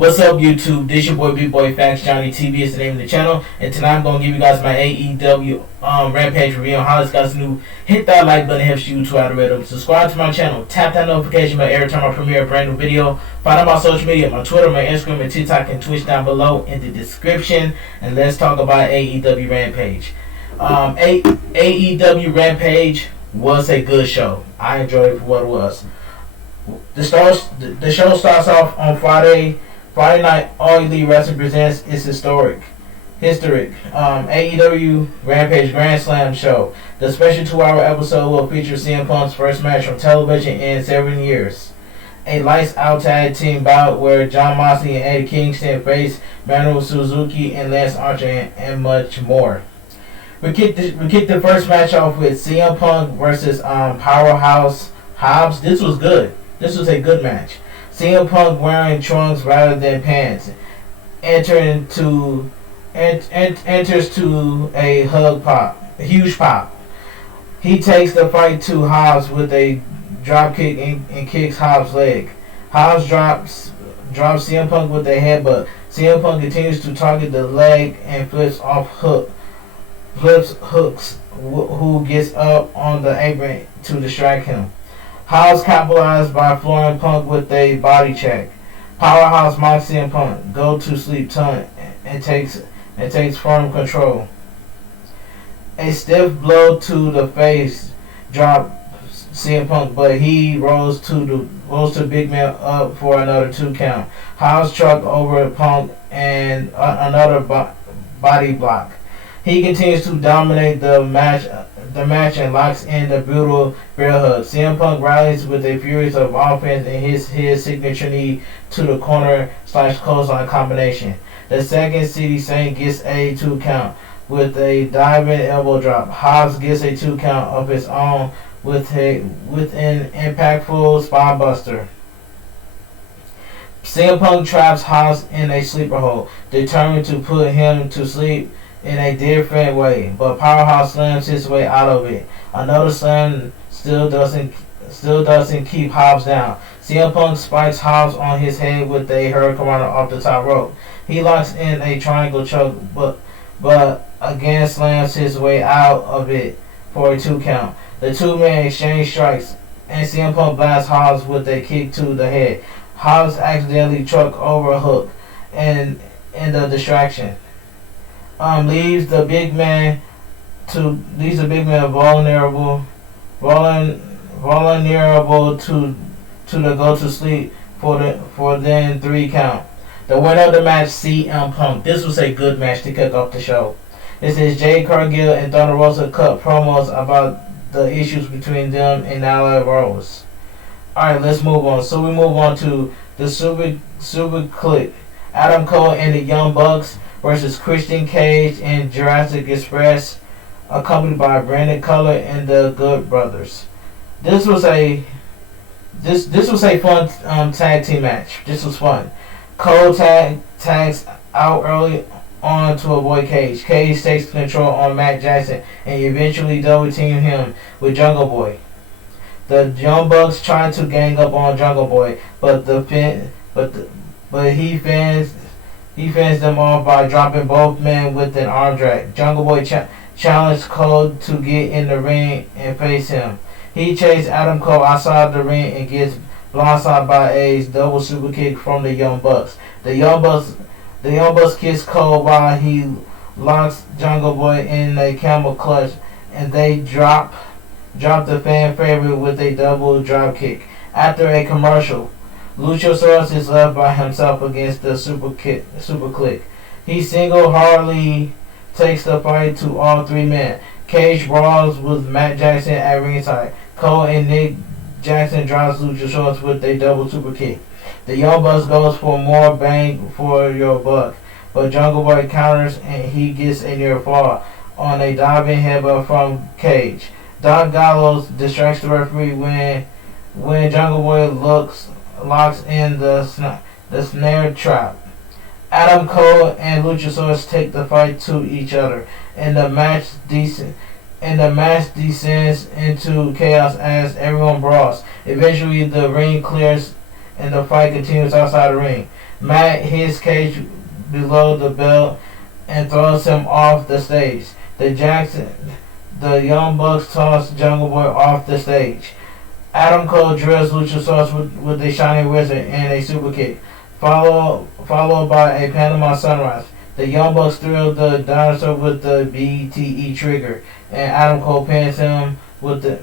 What's up, YouTube? This your boy Big Boy Facts. Johnny TV is the name of the channel, and tonight I'm gonna give you guys my AEW Rampage review on how this guy's new. Hit that like button, helps you to algorithm. Subscribe to my channel. Tap that notification bell every time I premiere a brand new video. Find out my social media, my Twitter, my Instagram, and TikTok, and Twitch down below in the description. And let's talk about AEW Rampage. AEW Rampage was a good show. I enjoyed it for what it was. The show starts off on Friday night. All Elite Wrestling presents its historic AEW Rampage Grand Slam show. The special 2-hour episode will feature CM Punk's first match on television in 7 years. A lights out tag team bout where Jon Moxley and Eddie Kingston face Manuel Suzuki and Lance Archer and much more. We kicked the first match off with CM Punk versus Powerhouse Hobbs. This was good. This was a good match. CM Punk wearing trunks rather than pants enters to a huge pop. He takes the fight to Hobbs with a drop kick and kicks Hobbs' leg. Hobbs drops CM Punk with a headbutt. CM Punk continues to target the leg and flips hooks who gets up on the apron to distract him. Hobbs capitalized by flooring Punk with a body check. Powerhouse Moxley and Punk go to sleep taunt and takes firm control. A stiff blow to the face dropped CM Punk, but he rose to Big Man up for another 2 count. Hobbs truck over Punk and another body block. He continues to dominate the match and locks in the brutal bear hug. CM Punk rallies with a furious of offense and his signature knee to the corner/clothesline combination. The second City Saint gets a 2 count with a diving elbow drop. Hobbs gets a 2 count of his own with an impactful spine buster. CM Punk traps Hobbs in a sleeper hold, determined to put him to sleep in a different way, but Powerhouse slams his way out of it. Another slam still doesn't keep Hobbs down. CM Punk spikes Hobbs on his head with a hurricanrana off the top rope. He locks in a triangle choke, but again slams his way out of it for a 2 count. The two men exchange strikes, and CM Punk blasts Hobbs with a kick to the head. Hobbs accidentally truck over a hook, and in the distraction. Leaves the big man vulnerable to the go to sleep for then 3 count. The winner of the match, CM Punk. This was a good match to kick off the show. This is Jade Cargill and Thunder Rosa cut promos about the issues between them and Nyla Rose. Alright, let's move on. So we move on to the SuperKliq. Adam Cole and the Young Bucks versus Christian Cage and Jurassic Express, accompanied by Brandon Cutler and the Good Brothers. This was a fun tag team match. This was fun. Cole tags out early on to avoid Cage. Cage takes control on Matt Jackson and eventually double team him with Jungle Boy. The Young Bucks try to gang up on Jungle Boy, but he fends them off by dropping both men with an arm drag. Jungle Boy challenged Cole to get in the ring and face him. He chased Adam Cole outside the ring and gets blindsided by a double super kick from the Young Bucks. The Young Bucks kiss Cole while he locks Jungle Boy in a camel clutch, and they drop the fan favorite with a double drop kick. After a commercial, Luchasaurus is left by himself against the SuperKliq. He single-handedly takes the fight to all 3 men. Cage brawls with Matt Jackson at ringside. Cole and Nick Jackson drives Luchasaurus with a double super kick. The Young Bucks goes for more bang for your buck, but Jungle Boy counters and he gets a near fall on a diving headbutt from Cage. Don Gallows distracts the referee when Jungle Boy locks in the snare trap. Adam Cole and Luchasaurus take the fight to each other, and the match descends into chaos as everyone brawls. Eventually, the ring clears and the fight continues outside the ring. Matt hits Cage below the belt and throws him off the stage. The Young Bucks toss Jungle Boy off the stage. Adam Cole drills Luchasaurus with a Shining Wizard and a super kick, followed by a Panama Sunrise. The Young Bucks thrill the dinosaur with the BTE trigger, and Adam Cole pins him with the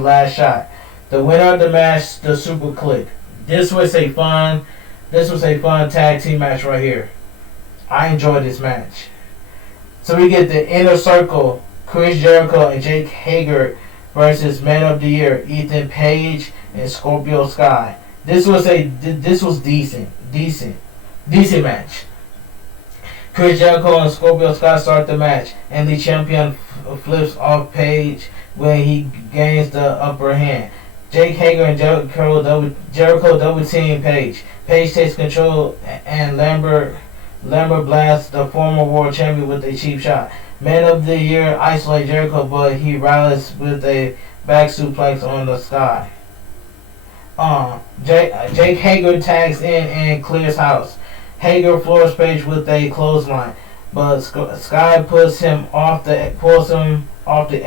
last shot. The winner of the match, the SuperKliq. This was a fun tag team match right here. I enjoyed this match. So we get the Inner Circle, Chris Jericho and Jake Hager versus Man of the Year, Ethan Page and Scorpio Sky. This was decent match. Chris Jericho and Scorpio Sky start the match, and the champion flips off Page when he gains the upper hand. Jake Hager and Jericho double team Page. Page takes control, and Lambert blasts the former world champion with a cheap shot. Man of the Year isolates Jericho, but he rallies with a back suplex on the Sky. Jake Hager tags in and clears house. Hager floors Page with a clothesline, but Sky pulls him off the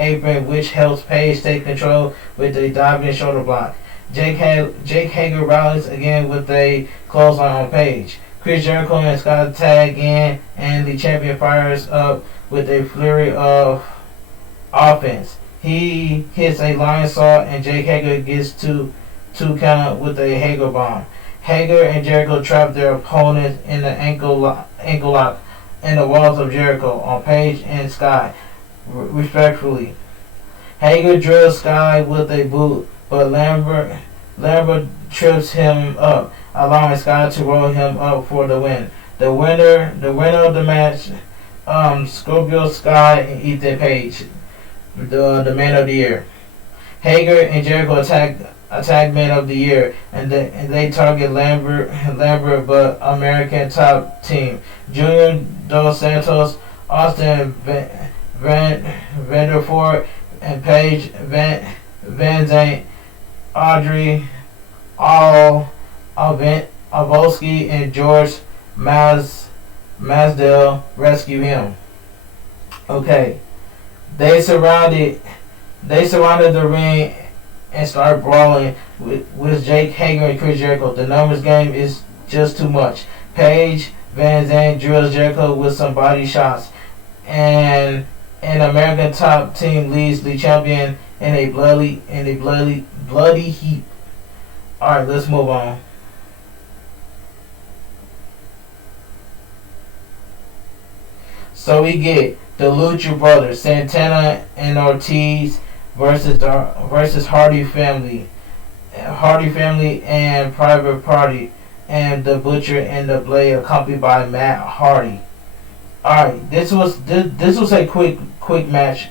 apron, which helps Page take control with a diving shoulder block. Jake Hager rallies again with a clothesline on Page. Chris Jericho and Sky tag in, and the champion fires up with a flurry of offense. He hits a lion saw, and Jake Hager gets two count with a Hager bomb. Hager and Jericho trap their opponents in the ankle lock in the walls of Jericho on Page and Sky, respectfully. Hager drills Sky with a boot, but Lambert trips him up, allowing Sky to roll him up for the win. The winner of the match, Scorpio Sky and Ethan Page, the Man of the Year. Hager and Jericho attack Man of the Year, and they target Lambert, but American Top Team, Junior Dos Santos, Austin Vanderford, and Paige Van Zandt, Audrey Avolsky, and George Masdell rescue him. Okay, they surrounded the ring and start brawling with Jake Hager and Chris Jericho. The numbers game is just too much. Paige Van Zandt drills Jericho with some body shots, and an American Top Team leads the champion in a bloody heap. All right, let's move on. So we get the Lucha Brothers, Santana and Ortiz versus Hardy Family and Private Party, and the Butcher and the Blade, accompanied by Matt Hardy. All right, this was a quick tag match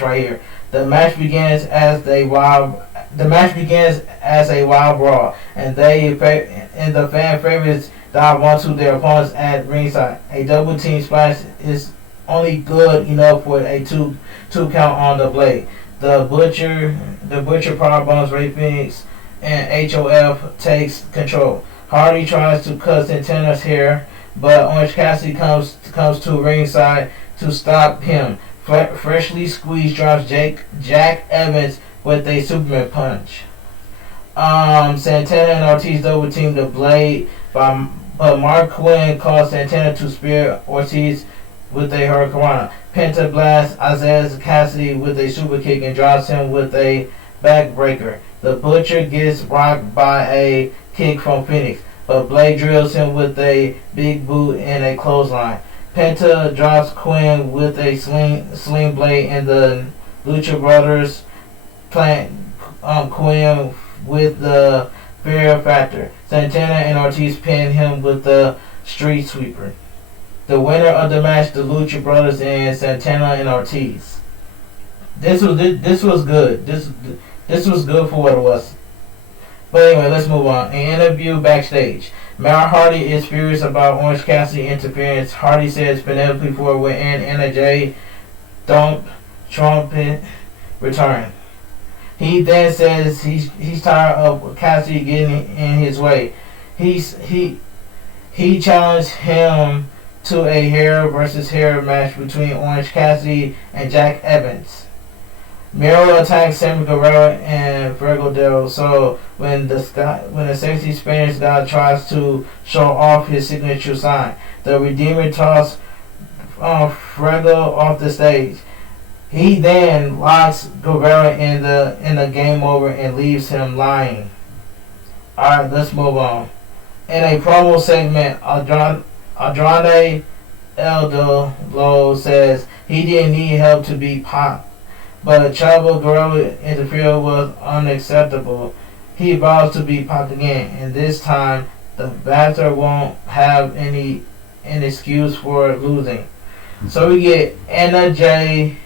right here. The match begins as a wild brawl, and the fan favorites dive onto their opponents at ringside. A double team splash is only good enough for a two count on the Blade. The Butcher powerbombs Ray Phoenix, and HOF takes control. Hardy tries to cut Santana's hair, but Orange Cassidy comes to ringside to stop him. Freshly squeezed drops Jack Evans with a Superman punch. Santana and Ortiz double team the Blade, but Mark Quinn caused Santana to spear Ortiz with a Hurricanrana. Penta blasts Isaiah Cassidy with a super kick and drops him with a backbreaker. The Butcher gets rocked by a kick from Phoenix, but Blade drills him with a big boot and a clothesline. Penta drops Quinn with a sling blade, and the Lucha Brothers plant Quinn with the Fear Factor. Santana and Ortiz pin him with the Street Sweeper. The winner of the match, the Lucha Brothers and Santana and Ortiz. This was good. This was good for what it was. But anyway, let's move on. An interview backstage. Matt Hardy is furious about Orange Cassidy interference. Hardy says Penelope Ford will end NJ. Don't trumpet return. He then says he's tired of Cassidy getting in his way. He challenged him to a hair versus hair match between Orange Cassidy and Jack Evans. Miro attacks Sammy Guevara and Virgo Del. So when the sexy Spanish guy tries to show off his signature sign, the Redeemer tosses Virgo off the stage. He then locks Guevara in the game over and leaves him lying. Alright, let's move on. In a promo segment, Andrade El Idolo says he didn't need help to beat Pac, but Chavo Guerrero interference was unacceptable. He vows to beat Pac again, and this time the bastard won't have an excuse for losing. So we get Anna Jay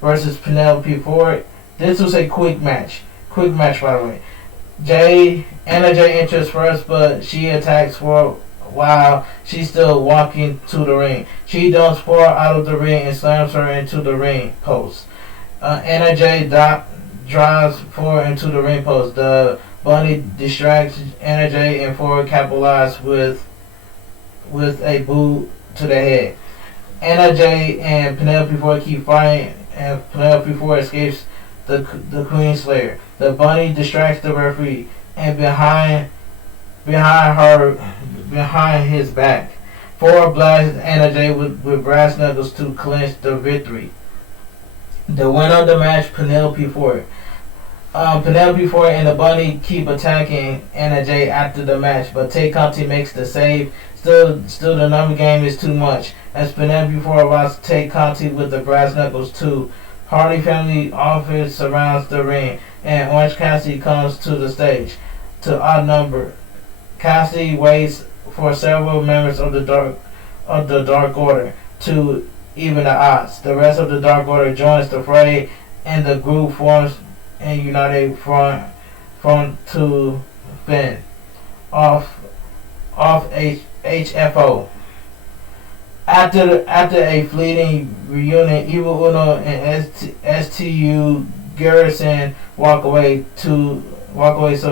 versus Penelope Ford. This was a quick match. Quick match, by the way. Anna Jay enters first, but she attacks Ford while she's still walking to the ring. She dumps Ford out of the ring and slams her into the ring post. Anna Jay drives Ford into the ring post. The bunny distracts Anna Jay and Ford capitalizes with a boot to the head. Anna Jay and Penelope Ford keep fighting, and Penelope Ford escapes the Queen Slayer. The bunny distracts the referee, and behind his back, Ford blasts Anna Jay with brass knuckles to clinch the victory. The winner of the match, Penelope Ford. Penelope Ford and the bunny keep attacking Anna Jay after the match, but Tay Conti makes the save. Still the number game is too much, as Penelope Ford allows Tay Conti with the brass knuckles too. Hardy family office surrounds the ring, and Orange Cassidy comes to the stage to outnumber. Cassidy waits for several members of the Dark Order to even the odds. The rest of the Dark Order joins the fray, and the group forms a united front to fend off HFO. After a fleeting reunion, Evil Uno and STU Garrison walk away, so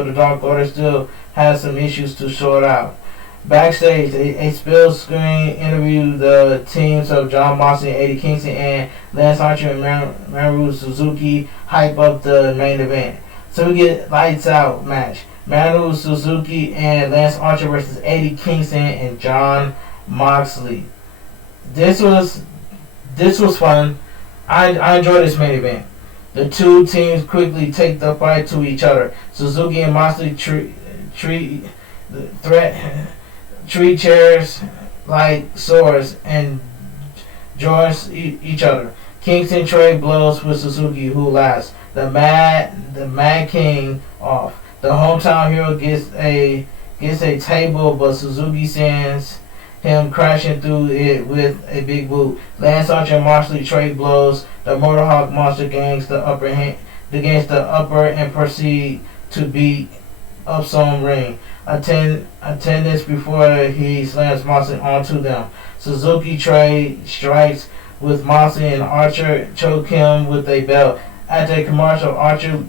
the Dark Order still has some issues to sort out. Backstage, a spill screen interview the teams of John Moxley and Eddie Kingston and Lance Archer and Maru Suzuki hype up the main event. So we get lights out match. Maru Suzuki and Lance Archer versus Eddie Kingston and John Moxley. This was fun. I enjoyed this main event. The two teams quickly take the fight to each other. Suzuki and Moxley treat chairs like swords and joins each other. Kingston trade blows with Suzuki, who laughs the Mad King off. The hometown hero gets a table, but Suzuki sends him crashing through it with a big boot. Lance Archer and Moxley trade blows. The Motorhawk Monster gains the upper and proceed to beat up some ring. Attendance before he slams Moxley onto them. Suzuki trade strikes with Moxley and Archer choke him with a belt. At the commercial, Archer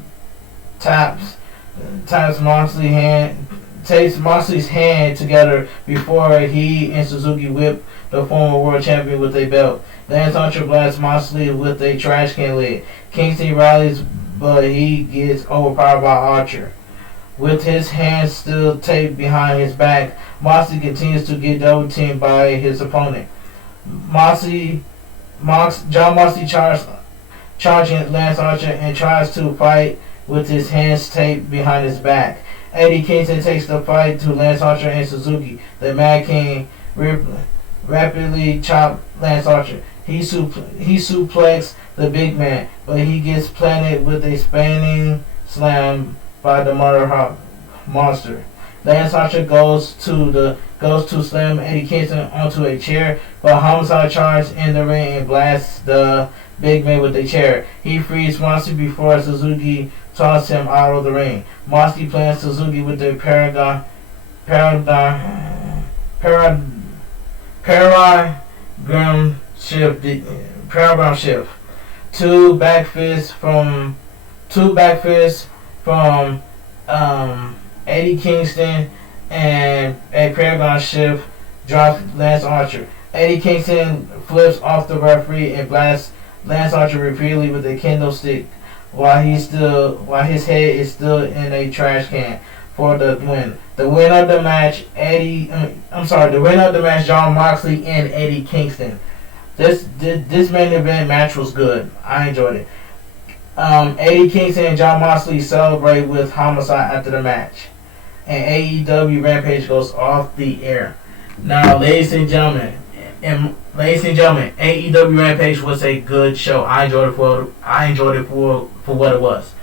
takes Moxley's hand together before he and Suzuki whip the former world champion with a belt. Lance Archer blasts Moxley with a trash can lid. Kingston rallies, but he gets overpowered by Archer. With his hands still taped behind his back, Moxley continues to get double teamed by his opponent. John Moxley charging Lance Archer and tries to fight with his hands taped behind his back. Eddie Kingston takes the fight to Lance Archer and Suzuki. The Mad King rapidly chops Lance Archer. He suplexes the big man, but he gets planted with a spinning slam by the Motorhawk Monster. Lance Archer goes to slam Eddie Kingston onto a chair, but Homicide charges in the ring and blasts the big man with a chair. He frees Moxley before Suzuki tosses him out of the ring. Moxley plants Suzuki with the paragon shift. Two back fists from 2 back fists from Eddie Kingston, and a Paragon shift drops Lance Archer. Eddie Kingston flips off the referee and blasts Lance Archer repeatedly with a kendo stick while his head is still in a trash can for the win. The winner of the match, John Moxley and Eddie Kingston. This main event match was good. I enjoyed it. Eddie Kingston and John Moxley celebrate with Homicide after the match, and AEW Rampage goes off the air. Now, ladies and gentlemen, AEW Rampage was a good show. I enjoyed it for what it was.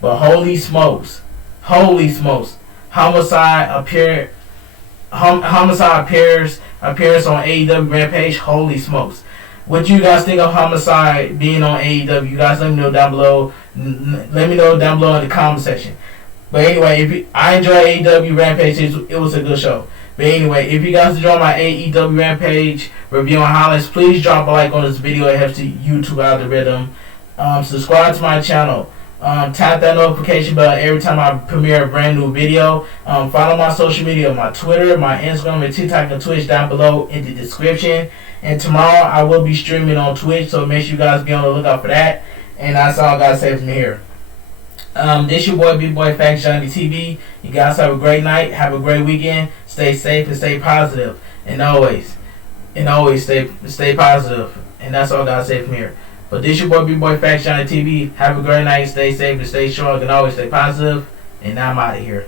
But holy smokes, Homicide appears on AEW Rampage. Holy smokes. What you guys think of Homicide being on AEW? You guys let me know down below. Let me know down below in the comment section. But anyway, I enjoyed AEW Rampage. It was a good show. But anyway, if you guys enjoy my AEW Rampage review and highlights, please drop a like on this video. It helps the YouTube algorithm. Subscribe to my channel. Tap that notification bell every time I premiere a brand new video. Follow my social media, my Twitter, my Instagram, and TikTok and Twitch down below in the description. And tomorrow I will be streaming on Twitch, so make sure you guys be on the lookout for that. And that's all I gotta say from here. This your boy, Big Boy Facts Johnny TV. You guys have a great night, have a great weekend. Stay safe and stay positive, and always stay positive. And that's all I gotta say from here. But this your boy, Big Boy Facts Johnny TV. Have a great night, stay safe and stay strong, and always stay positive. And I'm out of here.